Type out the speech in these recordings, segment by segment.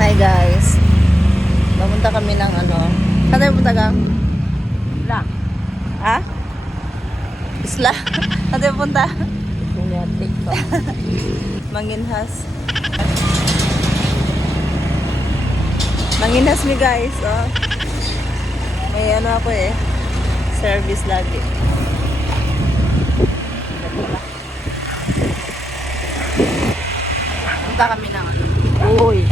Hi guys. Pumunta kami ng ano. Saan tayo punta ka? Isla. Ha? Isla? Saan tayo punta? Kunya TikTok. Manginhas. Manginhas mi guys. Oh. May ano ako eh. Service lagi. Punta kami ng ano. Uy.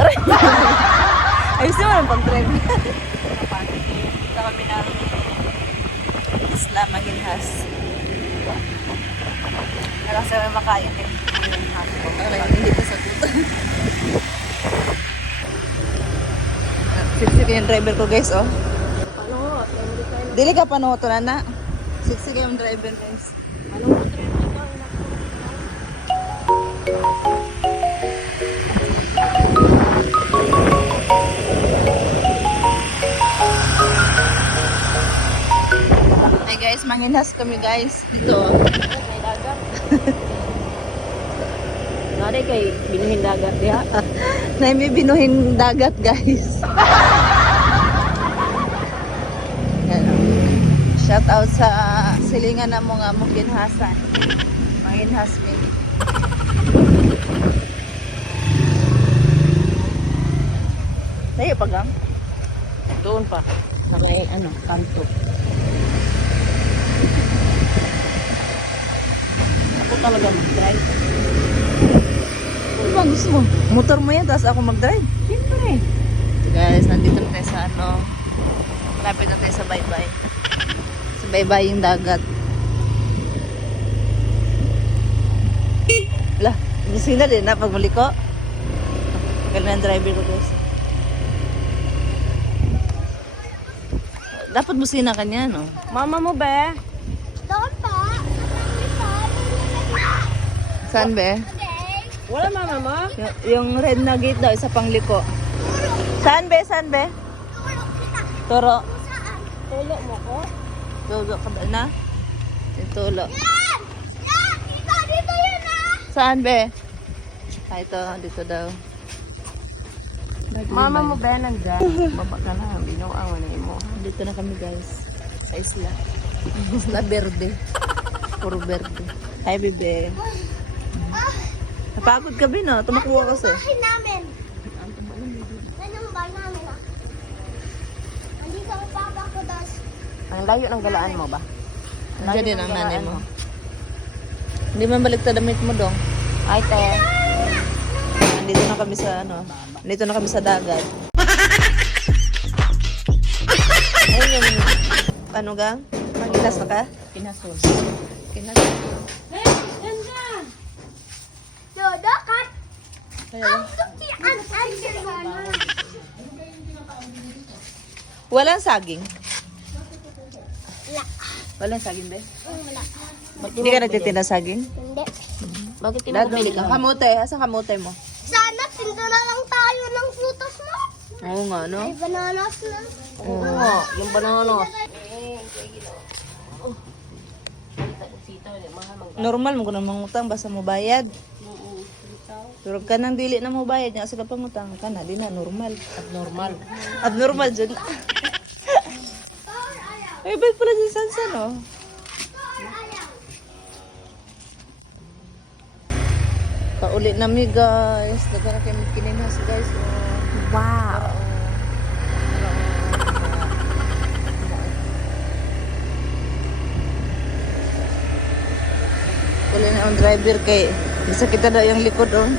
Ayos naman ang pag-drive. Punta kami ng Isla Manginhas. Kailangan sa may makain eh. Hindi pa sagutan. Siksi yung driver ko guys, oh. Ano? Dili ka pa to na. Siksi yung driver guys. Ano mo trip ito? Hi guys, manginhas kami guys. Dito. May dagat. Nari kay binuhin dagat diha. Na may binuhin dagat guys. Yan, oh. Shout out sa silingan na mga Manginhasan. Manginhas me. Tayo pa gang? Doon pa. Sa may ano, kanto. Ako talaga mag-drive. Ano bang gusto mo? Motor mo yan, tapos ako mag-drive. Siyempre. So guys, nandito na tayo sa ano. Malapit na tayo sa baybay. Sa baybay yung dagat. Lah, busina din na pag maliko. Tagal na yung driver ko guys. Dapat busina ka niya, no? Mama mo be? Doon pa. Saan be? Wala mama mo? Yung red na gate daw, isa pang liko. Saan be? Saan be? Toro. Tulo mo ko? Tulo ka ba na? Yung tulo. Yan! Yan! Dito yun ah! Saan be? Ah, ito, dito daw. Mama mo be nandyan? Baba ka na. Binuang wala mo. Dito na kami guys. Sa isla. Isla Verde. Puro verde. Hi, bebe. Napagod ka ba, no? Tumakuha kasi. Bahay namin. Yan yung bahay namin ah. Andito ang papa ko das. Ang layo ng galaan mo ba? Nandiyan din ang nanay mo. Hindi man balik ta damit mo dong. Ay, te. Nandito na kami sa ano. Nandito na kami sa dagat. Ayun yung ano gang? Magilas na ka? Kinasun. Kinas. Dodo kat. Ayun. Ang sana. Walang saging. Wala. Walang saging ba? Wala. Hindi ka nagtitinda saging? Hindi. Bakit Dadumili tinubili ka. ka? Kamote. Asan kamote mo? Sana tinda na lang tayo ng frutas mo. Oo nga, no? May bananas na. Oo nga. Yung bananos. Normal mo kung mangutang basta mo bayad. Pero ka nang dili na mo bayad nga sila pangutang ka na, di na normal. Abnormal. Abnormal dyan. Ay, ba't pala dyan sansa, no? Paulit nami guys. Daga na kayo kininhas guys. Oh. Wow. Wala na ang driver kay bisa kita daw yung likod oh.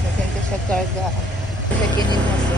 Nasaan ka siya karga. Sa kininhas.